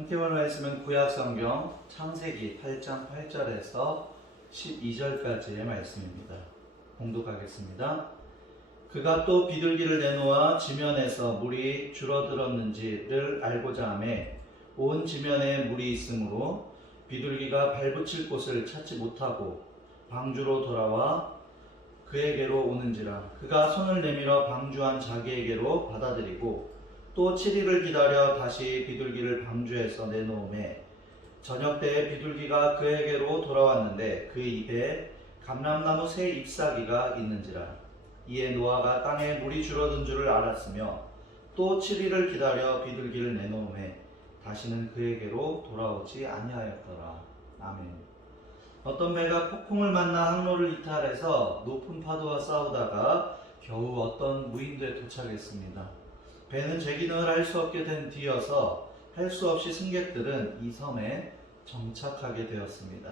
함께 볼 말씀은 구약성경 창세기 8장 8절에서 12절까지의 말씀입니다. 봉독하겠습니다. 그가 또 비둘기를 내놓아 지면에서 물이 줄어들었는지를 알고자 하매 온 지면에 물이 있으므로 비둘기가 발붙일 곳을 찾지 못하고 방주로 돌아와 그에게로 오는지라. 그가 손을 내밀어 방주한 자기에게로 받아들이고 또 7일을 기다려 다시 비둘기를 방주에서 내놓음에 저녁 때에 비둘기가 그에게로 돌아왔는데 그 입에 감람나무 새 잎사귀가 있는지라. 이에 노아가 땅에 물이 줄어든 줄을 알았으며 또 7일을 기다려 비둘기를 내놓음에 다시는 그에게로 돌아오지 아니하였더라. 아멘. 어떤 배가 폭풍을 만나 항로를 이탈해서 높은 파도와 싸우다가 겨우 어떤 무인도에 도착했습니다. 배는 제기능을 할 수 없게 된 뒤여서 할 수 없이 승객들은 이 섬에 정착하게 되었습니다.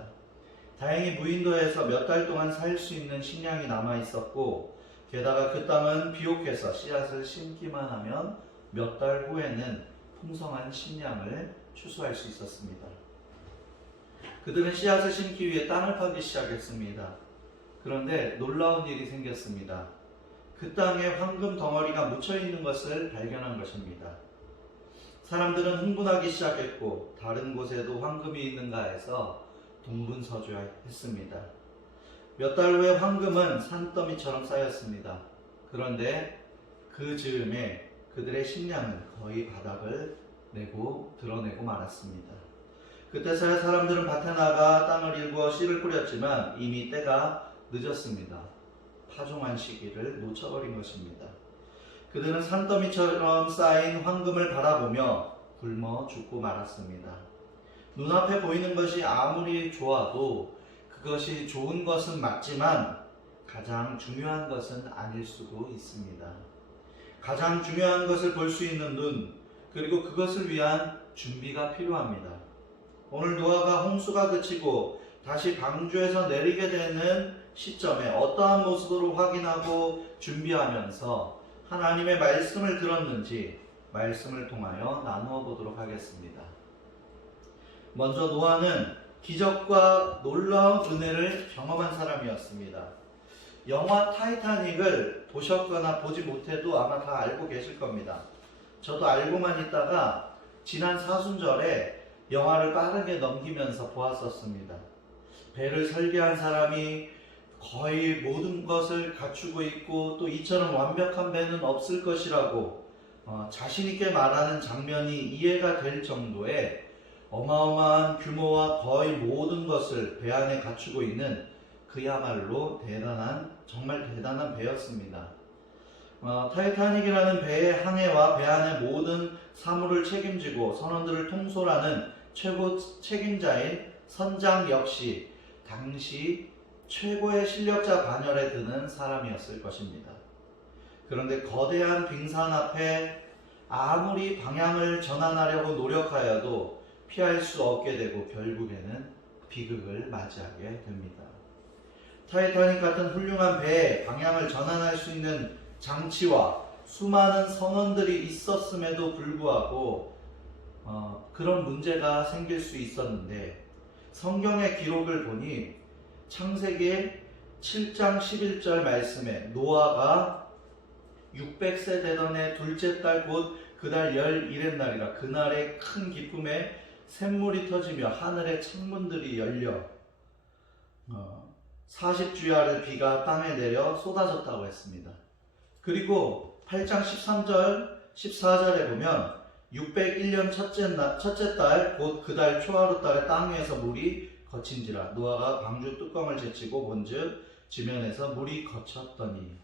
다행히 무인도에서 몇 달 동안 살 수 있는 식량이 남아 있었고 게다가 그 땅은 비옥해서 씨앗을 심기만 하면 몇 달 후에는 풍성한 식량을 추수할 수 있었습니다. 그들은 씨앗을 심기 위해 땅을 파기 시작했습니다. 그런데 놀라운 일이 생겼습니다. 그 땅에 황금 덩어리가 묻혀있는 것을 발견한 것입니다. 사람들은 흥분하기 시작했고 다른 곳에도 황금이 있는가 해서 동분서주했습니다. 몇 달 후에 황금은 산더미처럼 쌓였습니다. 그런데 그 즈음에 그들의 식량은 거의 바닥을 드러내고 말았습니다. 그때서야 사람들은 밭에 나가 땅을 일구어 씨를 뿌렸지만 이미 때가 늦었습니다. 파종한 시기를 놓쳐버린 것입니다. 그들은 산더미처럼 쌓인 황금을 바라보며 굶어 죽고 말았습니다. 눈앞에 보이는 것이 아무리 좋아도 그것이 좋은 것은 맞지만 가장 중요한 것은 아닐 수도 있습니다. 가장 중요한 것을 볼 수 있는 눈, 그리고 그것을 위한 준비가 필요합니다. 오늘 노아가 홍수가 그치고 다시 방주에서 내리게 되는 시점에 어떠한 모습으로 확인하고 준비하면서 하나님의 말씀을 들었는지 말씀을 통하여 나누어 보도록 하겠습니다. 먼저 노아는 기적과 놀라운 은혜를 경험한 사람이었습니다. 영화 타이타닉을 보셨거나 보지 못해도 아마 다 알고 계실 겁니다. 저도 알고만 있다가 지난 사순절에 영화를 빠르게 넘기면서 보았었습니다. 배를 설계한 사람이 거의 모든 것을 갖추고 있고 또 이처럼 완벽한 배는 없을 것이라고 자신 있게 말하는 장면이 이해가 될 정도의 어마어마한 규모와 거의 모든 것을 배 안에 갖추고 있는 그야말로 정말 대단한 배였습니다. 타이타닉이라는 배의 항해와 배 안의 모든 사물을 책임지고 선원들을 통솔하는 최고 책임자인 선장 역시 당시 최고의 실력자 반열에 드는 사람이었을 것입니다. 그런데 거대한 빙산 앞에 아무리 방향을 전환하려고 노력하여도 피할 수 없게 되고 결국에는 비극을 맞이하게 됩니다. 타이타닉 같은 훌륭한 배에 방향을 전환할 수 있는 장치와 수많은 선원들이 있었음에도 불구하고 그런 문제가 생길 수 있었는데 성경의 기록을 보니 창세기 7장 11절 말씀에 노아가 600세 되던 해 둘째 달 곧 그달 11의 날이라. 그날의 큰 기쁨에 샘물이 터지며 하늘의 창문들이 열려 40주야를 비가 땅에 내려 쏟아졌다고 했습니다. 그리고 8장 13절 14절에 보면 601년 첫째 달 곧 그달 초하루 달에 땅 위에서 물이 거친지라. 노아가 방주 뚜껑을 제치고 본즉 지면에서 물이 거쳤더니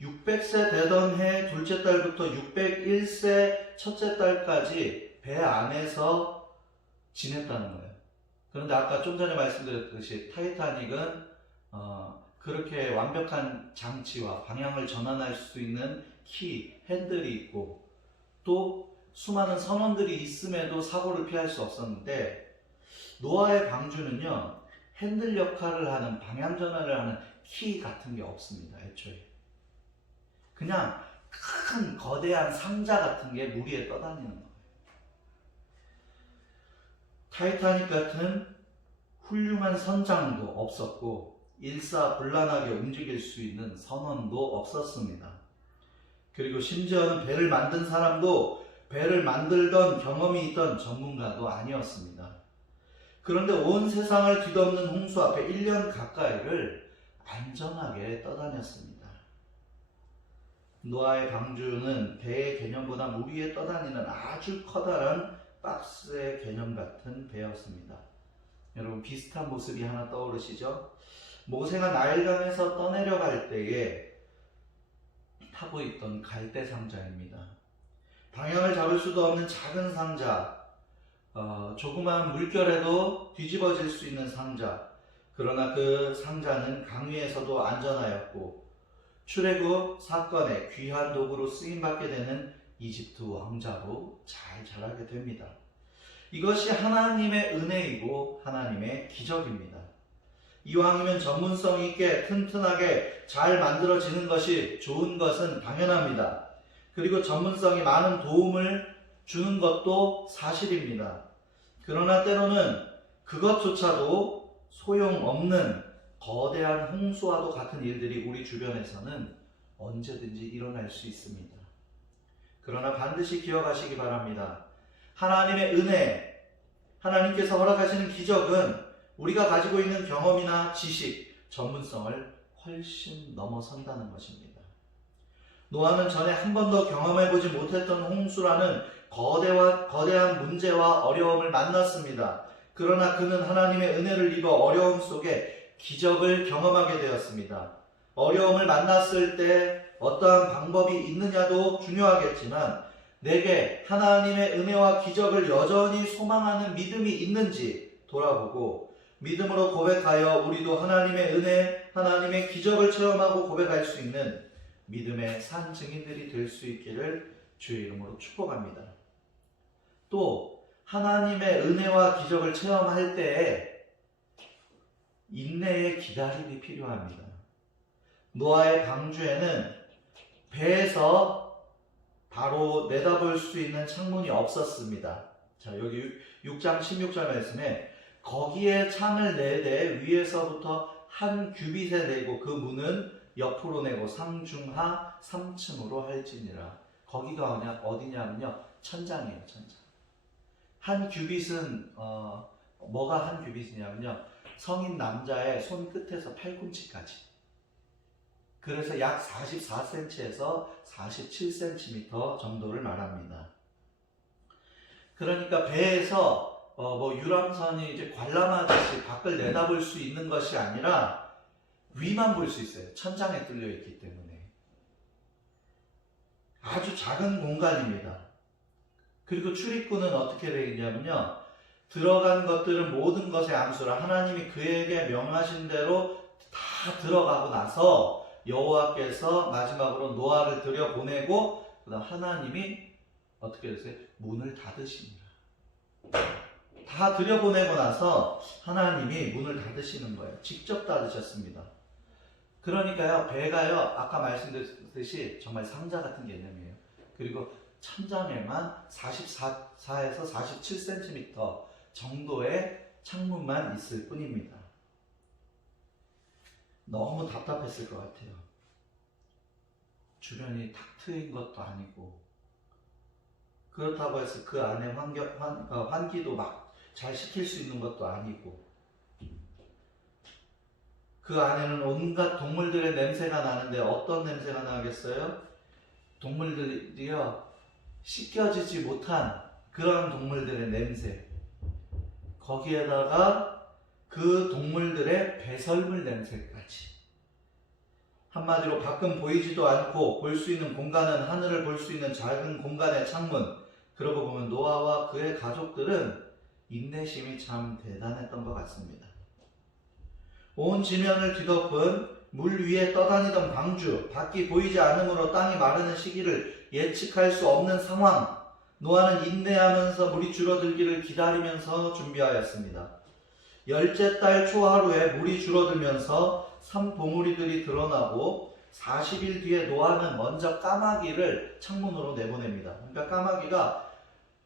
600세 되던 해 둘째 달부터 601세 첫째 달까지 배 안에서 지냈다는 거예요. 그런데 아까 좀 전에 말씀드렸듯이 타이타닉은 그렇게 완벽한 장치와 방향을 전환할 수 있는 키, 핸들이 있고 또 수많은 선원들이 있음에도 사고를 피할 수 없었는데 노아의 방주는요, 핸들 역할을 하는, 방향 전환을 하는 키 같은 게 없습니다. 애초에 그냥 큰 거대한 상자 같은 게 물 위에 떠다니는 거예요. 타이타닉 같은 훌륭한 선장도 없었고 일사불란하게 움직일 수 있는 선원도 없었습니다. 그리고 심지어는 배를 만든 사람도 배를 만들던 경험이 있던 전문가도 아니었습니다. 그런데 온 세상을 뒤덮는 홍수 앞에 1년 가까이를 안전하게 떠다녔습니다. 노아의 방주는 배의 개념보다 물 위에 떠다니는 아주 커다란 박스의 개념 같은 배였습니다. 여러분 비슷한 모습이 하나 떠오르시죠? 모세가 나일강에서 떠내려갈 때에 타고 있던 갈대 상자입니다. 방향을 잡을 수도 없는 작은 상자, 조그마한 물결에도 뒤집어질 수 있는 상자. 그러나 그 상자는 강 위에서도 안전하였고 출애굽 사건의 귀한 도구로 쓰임받게 되는 이집트 왕자로 잘 자라게 됩니다. 이것이 하나님의 은혜이고 하나님의 기적입니다. 이왕이면 전문성 있게 튼튼하게 잘 만들어지는 것이 좋은 것은 당연합니다. 그리고 전문성이 많은 도움을 주는 것도 사실입니다. 그러나 때로는 그것조차도 소용없는 거대한 홍수와도 같은 일들이 우리 주변에서는 언제든지 일어날 수 있습니다. 그러나 반드시 기억하시기 바랍니다. 하나님의 은혜, 하나님께서 허락하시는 기적은 우리가 가지고 있는 경험이나 지식, 전문성을 훨씬 넘어선다는 것입니다. 노아는 전에 한 번도 경험해보지 못했던 홍수라는 거대한 문제와 어려움을 만났습니다. 그러나 그는 하나님의 은혜를 입어 어려움 속에 기적을 경험하게 되었습니다. 어려움을 만났을 때 어떠한 방법이 있느냐도 중요하겠지만 내게 하나님의 은혜와 기적을 여전히 소망하는 믿음이 있는지 돌아보고 믿음으로 고백하여 우리도 하나님의 은혜, 하나님의 기적을 체험하고 고백할 수 있는 믿음의 산 증인들이 될 수 있기를 주의 이름으로 축복합니다. 또 하나님의 은혜와 기적을 체험할 때에 인내의 기다림이 필요합니다. 노아의 방주에는 배에서 바로 내다볼 수 있는 창문이 없었습니다. 자, 여기 6장 16절 말씀에 거기에 창을 내되 위에서부터 한 규빗에 내고 그 문은 옆으로 내고 상중하 3층으로 할지니라. 거기가 어디냐면요, 천장이에요. 천장. 한 규빗은 뭐가 한 규빗이냐면요, 성인 남자의 손끝에서 팔꿈치까지. 그래서 약 44cm에서 47cm 정도를 말합니다. 그러니까 배에서 유람선이 이제 관람하듯이 밖을 내다볼 수 있는 것이 아니라 위만 볼 수 있어요. 천장에 뚫려 있기 때문에. 아주 작은 공간입니다. 그리고 출입구는 어떻게 되어 있냐면요, 들어간 것들은 모든 것의 암수라 하나님이 그에게 명하신 대로 다 들어가고 나서 여호와께서 마지막으로 노아를 들여보내고 그다음 하나님이 어떻게 됐어요? 문을 닫으십니다. 다 들여보내고 나서 하나님이 문을 닫으시는 거예요. 직접 닫으셨습니다. 그러니까요, 배가요, 아까 말씀드렸듯이 정말 상자 같은 개념이에요. 그리고 천장에만 44에서 47cm 정도의 창문만 있을 뿐입니다. 너무 답답했을 것 같아요. 주변이 탁 트인 것도 아니고, 그렇다고 해서 그 안에 환기도 막 잘 시킬 수 있는 것도 아니고, 그 안에는 온갖 동물들의 냄새가 나는데 어떤 냄새가 나겠어요? 동물들이요, 씻겨지지 못한 그런 동물들의 냄새, 거기에다가 그 동물들의 배설물 냄새까지. 한마디로 밖은 보이지도 않고 볼 수 있는 공간은 하늘을 볼 수 있는 작은 공간의 창문. 그러고 보면 노아와 그의 가족들은 인내심이 참 대단했던 것 같습니다. 온 지면을 뒤덮은 물 위에 떠다니던 방주, 밖이 보이지 않으므로 땅이 마르는 시기를 예측할 수 없는 상황. 노아는 인내하면서 물이 줄어들기를 기다리면서 준비하였습니다. 열째 달 초하루에 물이 줄어들면서 산봉우리들이 드러나고 40일 뒤에 노아는 먼저 까마귀를 창문으로 내보냅니다. 그러니까 까마귀가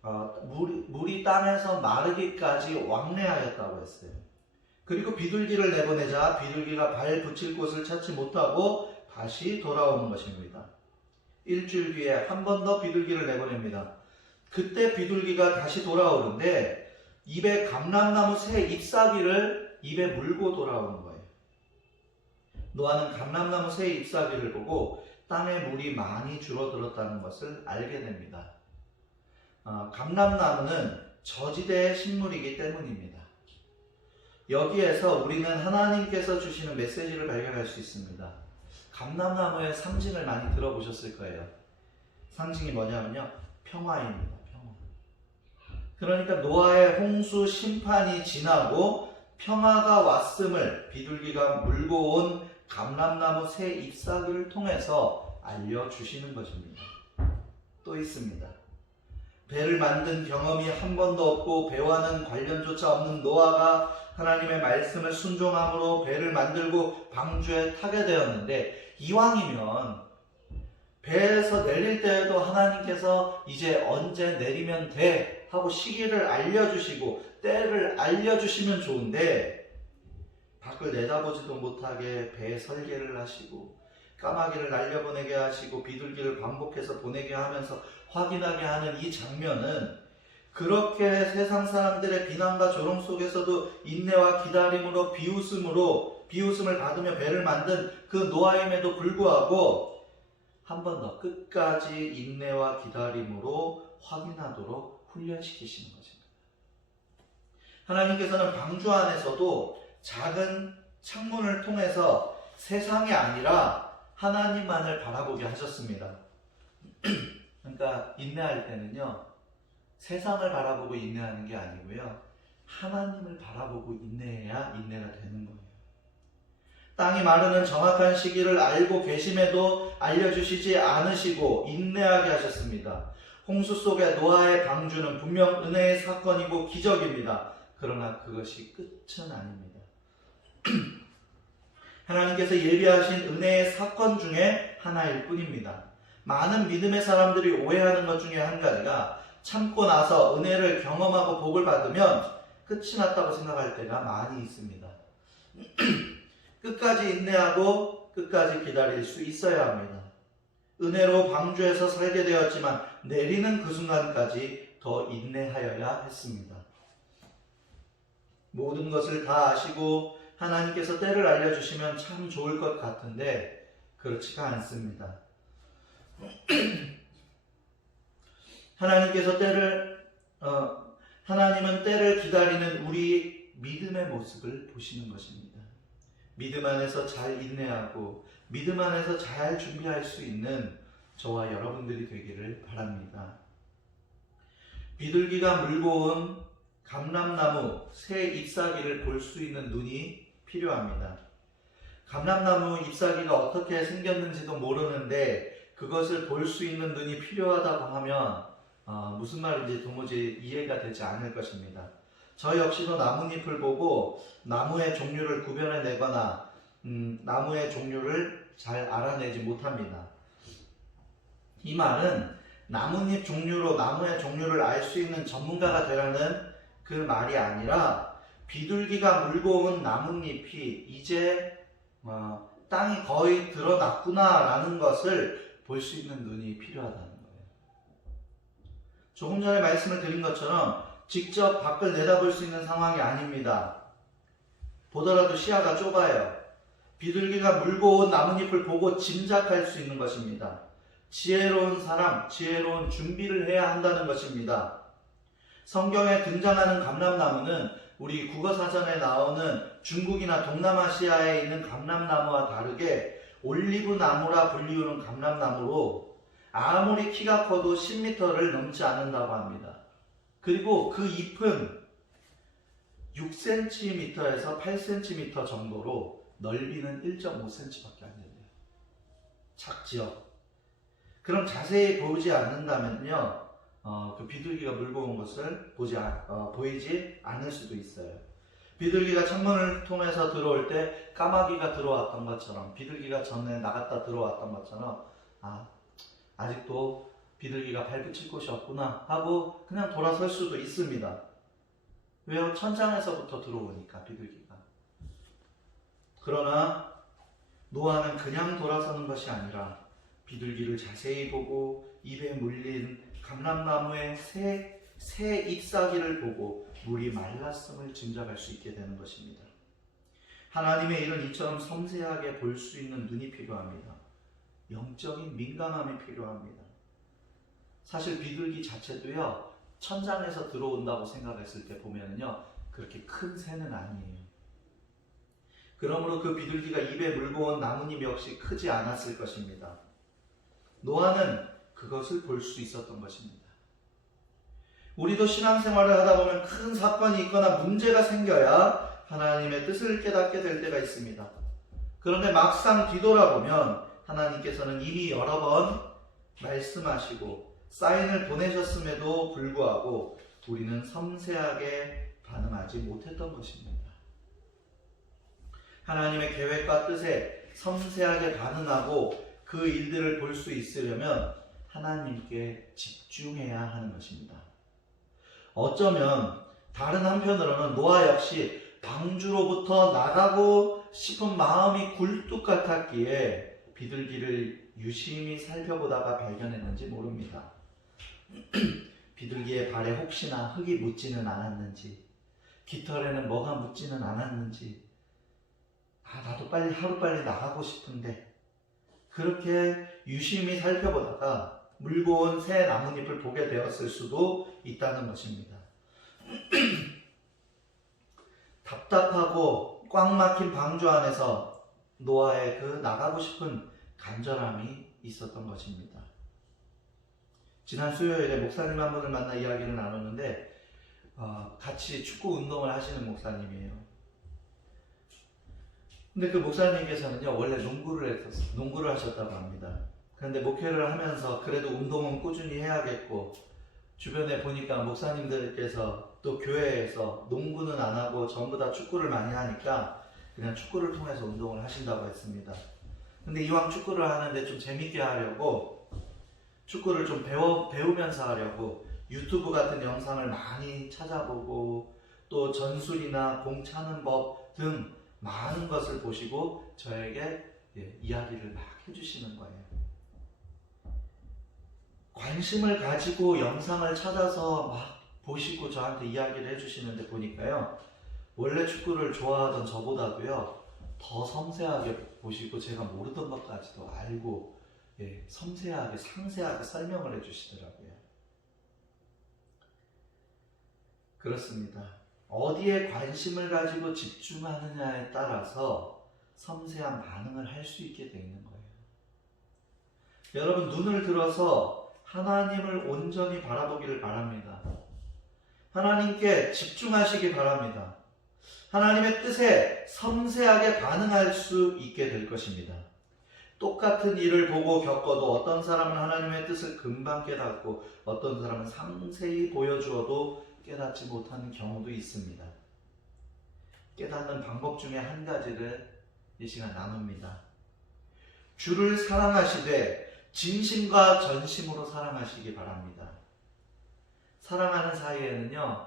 물이 땅에서 마르기까지 왕래하였다고 했어요. 그리고 비둘기를 내보내자 비둘기가 발 붙일 곳을 찾지 못하고 다시 돌아오는 것입니다. 일주일 뒤에 한 번 더 비둘기를 내보냅니다. 그때 비둘기가 다시 돌아오는데 입에 감람나무 새 잎사귀를 입에 물고 돌아오는 거예요. 노아는 감람나무 새 잎사귀를 보고 땅에 물이 많이 줄어들었다는 것을 알게 됩니다. 감람나무는 저지대의 식물이기 때문입니다. 여기에서 우리는 하나님께서 주시는 메시지를 발견할 수 있습니다. 감람나무의 상징을 많이 들어보셨을 거예요. 상징이 뭐냐면요, 평화입니다. 평화. 그러니까 노아의 홍수 심판이 지나고 평화가 왔음을 비둘기가 물고 온 감람나무 새 잎사귀를 통해서 알려주시는 것입니다. 또 있습니다. 배를 만든 경험이 한 번도 없고 배와는 관련조차 없는 노아가 하나님의 말씀을 순종함으로 배를 만들고 방주에 타게 되었는데, 이왕이면 배에서 내릴 때에도 하나님께서 이제 언제 내리면 돼 하고 시기를 알려주시고 때를 알려주시면 좋은데, 밖을 내다보지도 못하게 배에 설계를 하시고 까마귀를 날려보내게 하시고 비둘기를 반복해서 보내게 하면서 확인하게 하는 이 장면은, 그렇게 세상 사람들의 비난과 조롱 속에서도 인내와 기다림으로 비웃음을 받으며 배를 만든 그 노아임에도 불구하고 한 번 더 끝까지 인내와 기다림으로 확인하도록 훈련시키시는 것입니다. 하나님께서는 방주 안에서도 작은 창문을 통해서 세상이 아니라 하나님만을 바라보게 하셨습니다. 그러니까 인내할 때는요, 세상을 바라보고 인내하는 게 아니고요, 하나님을 바라보고 인내해야 인내가 되는 거예요. 땅이 마르는 정확한 시기를 알고 계심에도 알려주시지 않으시고 인내하게 하셨습니다. 홍수 속의 노아의 방주는 분명 은혜의 사건이고 기적입니다. 그러나 그것이 끝은 아닙니다. 하나님께서 예비하신 은혜의 사건 중에 하나일 뿐입니다. 많은 믿음의 사람들이 오해하는 것 중에 한 가지가, 참고 나서 은혜를 경험하고 복을 받으면 끝이 났다고 생각할 때가 많이 있습니다. 끝까지 인내하고 끝까지 기다릴 수 있어야 합니다. 은혜로 방주에서 살게 되었지만 내리는 그 순간까지 더 인내하여야 했습니다. 모든 것을 다 아시고 하나님께서 때를 알려주시면 참 좋을 것 같은데 그렇지가 않습니다. 하나님은 때를 기다리는 우리 믿음의 모습을 보시는 것입니다. 믿음 안에서 잘 인내하고 믿음 안에서 잘 준비할 수 있는 저와 여러분들이 되기를 바랍니다. 비둘기가 물고 온 감람나무 새 잎사귀를 볼 수 있는 눈이 필요합니다. 감람나무 잎사귀가 어떻게 생겼는지도 모르는데 그것을 볼 수 있는 눈이 필요하다고 하면 무슨 말인지 도무지 이해가 되지 않을 것입니다. 저 역시도 나뭇잎을 보고 나무의 종류를 구별해내거나 나무의 종류를 잘 알아내지 못합니다. 이 말은 나뭇잎 종류로 나무의 종류를 알 수 있는 전문가가 되라는 그 말이 아니라, 비둘기가 물고 온 나뭇잎이 이제 땅이 거의 드러났구나 라는 것을 볼 수 있는 눈이 필요하다는 거예요. 조금 전에 말씀을 드린 것처럼 직접 밖을 내다볼 수 있는 상황이 아닙니다. 보더라도 시야가 좁아요. 비둘기가 물고 온 나뭇잎을 보고 짐작할 수 있는 것입니다. 지혜로운 사람, 지혜로운 준비를 해야 한다는 것입니다. 성경에 등장하는 감람나무는 우리 국어사전에 나오는 중국이나 동남아시아에 있는 감람나무와 다르게 올리브나무라 불리우는 감람나무로 아무리 키가 커도 10m를 넘지 않는다고 합니다. 그리고 그 잎은 6cm에서 8cm 정도로 넓이는 1.5cm밖에 안 돼요. 작지요. 그럼 자세히 보지 않는다면요, 그 비둘기가 물고 온 것을 보이지 않을 수도 있어요. 비둘기가 창문을 통해서 들어올 때 까마귀가 들어왔던 것처럼, 비둘기가 전에 나갔다 들어왔던 것처럼 아직도 비둘기가 발붙일 곳이 없구나 하고 그냥 돌아설 수도 있습니다. 왜요? 천장에서부터 들어오니까 비둘기가. 그러나 노아는 그냥 돌아서는 것이 아니라 비둘기를 자세히 보고 입에 물린 감람나무의 새 잎사귀를 보고 물이 말랐음을 짐작할 수 있게 되는 것입니다. 하나님의 일은 이처럼 섬세하게 볼 수 있는 눈이 필요합니다. 영적인 민감함이 필요합니다. 사실 비둘기 자체도요, 천장에서 들어온다고 생각했을 때 보면요, 그렇게 큰 새는 아니에요. 그러므로 그 비둘기가 입에 물고 온 나뭇잎 역시 크지 않았을 것입니다. 노아는 그것을 볼 수 있었던 것입니다. 우리도 신앙생활을 하다 보면 큰 사건이 있거나 문제가 생겨야 하나님의 뜻을 깨닫게 될 때가 있습니다. 그런데 막상 뒤돌아보면 하나님께서는 이미 여러 번 말씀하시고 사인을 보내셨음에도 불구하고 우리는 섬세하게 반응하지 못했던 것입니다. 하나님의 계획과 뜻에 섬세하게 반응하고 그 일들을 볼 수 있으려면 하나님께 집중해야 하는 것입니다. 어쩌면 다른 한편으로는 노아 역시 방주로부터 나가고 싶은 마음이 굴뚝 같았기에 비둘기를 유심히 살펴보다가 발견했는지 모릅니다. 비둘기의 발에 혹시나 흙이 묻지는 않았는지, 깃털에는 뭐가 묻지는 않았는지, 나도 하루빨리 나가고 싶은데, 그렇게 유심히 살펴보다가 물고 온 새 나뭇잎을 보게 되었을 수도 있다는 것입니다. 답답하고 꽉 막힌 방주 안에서 노아의 그 나가고 싶은 간절함이 있었던 것입니다. 지난 수요일에 목사님 한 분을 만나 이야기를 나눴는데 같이 축구 운동을 하시는 목사님이에요. 근데 그 목사님께서는요, 원래 농구를 하셨다고 합니다. 그런데 목회를 하면서 그래도 운동은 꾸준히 해야겠고, 주변에 보니까 목사님들께서 또 교회에서 농구는 안 하고 전부 다 축구를 많이 하니까 그냥 축구를 통해서 운동을 하신다고 했습니다. 근데 이왕 축구를 하는데 좀 재밌게 하려고, 축구를 좀 배우면서 하려고 유튜브 같은 영상을 많이 찾아보고 또 전술이나 공 차는 법 등 많은 것을 보시고 저에게 이야기를 막 해주시는 거예요. 관심을 가지고 영상을 찾아서 막 보시고 저한테 이야기를 해주시는데 보니까요, 원래 축구를 좋아하던 저보다도요 더 섬세하게 보시고 제가 모르던 것까지도 알고 섬세하게 상세하게 설명을 해주시더라고요. 그렇습니다. 어디에 관심을 가지고 집중하느냐에 따라서 섬세한 반응을 할 수 있게 되어 있는 거예요. 여러분, 눈을 들어서 하나님을 온전히 바라보기를 바랍니다. 하나님께 집중하시기 바랍니다. 하나님의 뜻에 섬세하게 반응할 수 있게 될 것입니다. 똑같은 일을 보고 겪어도 어떤 사람은 하나님의 뜻을 금방 깨닫고 어떤 사람은 상세히 보여주어도 깨닫지 못하는 경우도 있습니다. 깨닫는 방법 중에 한 가지를 이 시간 나눕니다. 주를 사랑하시되 진심과 전심으로 사랑하시기 바랍니다. 사랑하는 사이에는요,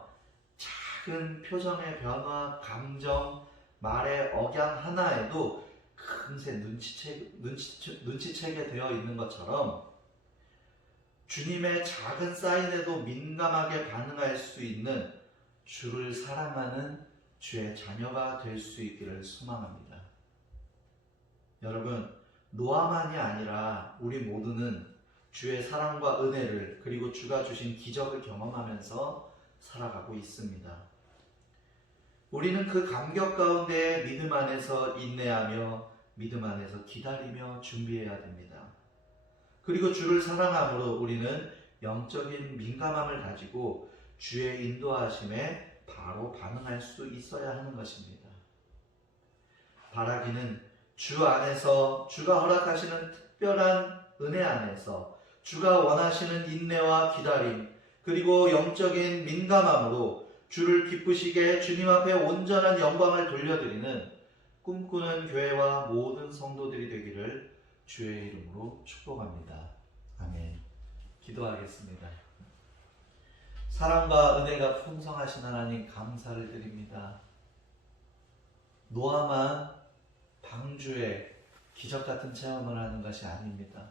작은 표정의 변화, 감정, 말의 억양 하나에도 금세 눈치채게 되어 있는 것처럼 주님의 작은 사인에도 민감하게 반응할 수 있는 주를 사랑하는 주의 자녀가 될 수 있기를 소망합니다. 여러분, 노아만이 아니라 우리 모두는 주의 사랑과 은혜를 그리고 주가 주신 기적을 경험하면서 살아가고 있습니다. 우리는 그 감격 가운데 믿음 안에서 인내하며 믿음 안에서 기다리며 준비해야 됩니다. 그리고 주를 사랑함으로 우리는 영적인 민감함을 가지고 주의 인도하심에 바로 반응할 수 있어야 하는 것입니다. 바라기는 주 안에서 주가 허락하시는 특별한 은혜 안에서 주가 원하시는 인내와 기다림 그리고 영적인 민감함으로 주를 기쁘시게 주님 앞에 온전한 영광을 돌려드리는 꿈꾸는 교회와 모든 성도들이 되기를 주의 이름으로 축복합니다. 아멘. 기도하겠습니다. 사랑과 은혜가 풍성하신 하나님 감사를 드립니다. 노아만 방주에 기적 같은 체험을 하는 것이 아닙니다.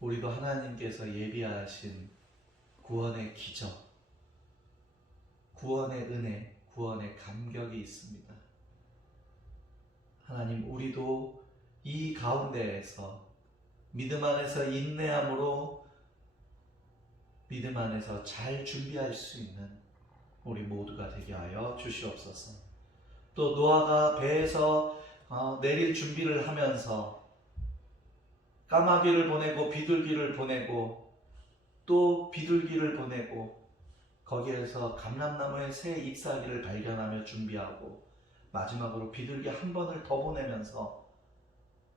우리도 하나님께서 예비하신 구원의 기적, 구원의 은혜, 구원의 감격이 있습니다. 하나님, 우리도 이 가운데에서 믿음 안에서 인내함으로 믿음 안에서 잘 준비할 수 있는 우리 모두가 되게 하여 주시옵소서. 또 노아가 배에서 내릴 준비를 하면서 까마귀를 보내고 비둘기를 보내고 또 비둘기를 보내고 거기에서 감람나무의 새 잎사귀를 발견하며 준비하고 마지막으로 비둘기 한 번을 더 보내면서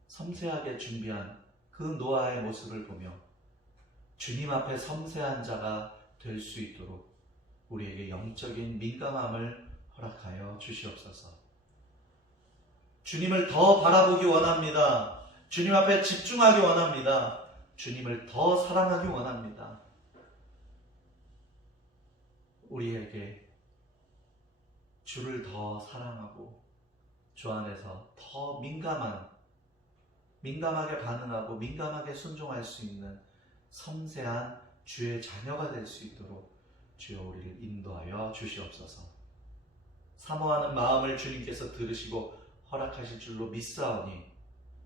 섬세하게 준비한 그 노아의 모습을 보며 주님 앞에 섬세한 자가 될 수 있도록 우리에게 영적인 민감함을 허락하여 주시옵소서. 주님을 더 바라보기 원합니다. 주님 앞에 집중하기 원합니다. 주님을 더 사랑하기 원합니다. 우리에게 주를 더 사랑하고 주 안에서 더 민감하게 반응하고 민감하게 순종할 수 있는 섬세한 주의 자녀가 될 수 있도록 주여 우리를 인도하여 주시옵소서. 사모하는 마음을 주님께서 들으시고 허락하실 줄로 믿사오니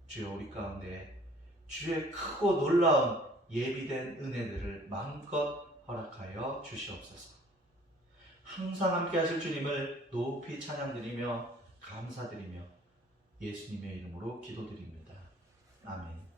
주여 우리 가운데 주의 크고 놀라운 예비된 은혜들을 마음껏 허락하여 주시옵소서. 항상 함께 하실 주님을 높이 찬양드리며 감사드리며 예수님의 이름으로 기도드립니다. 아멘.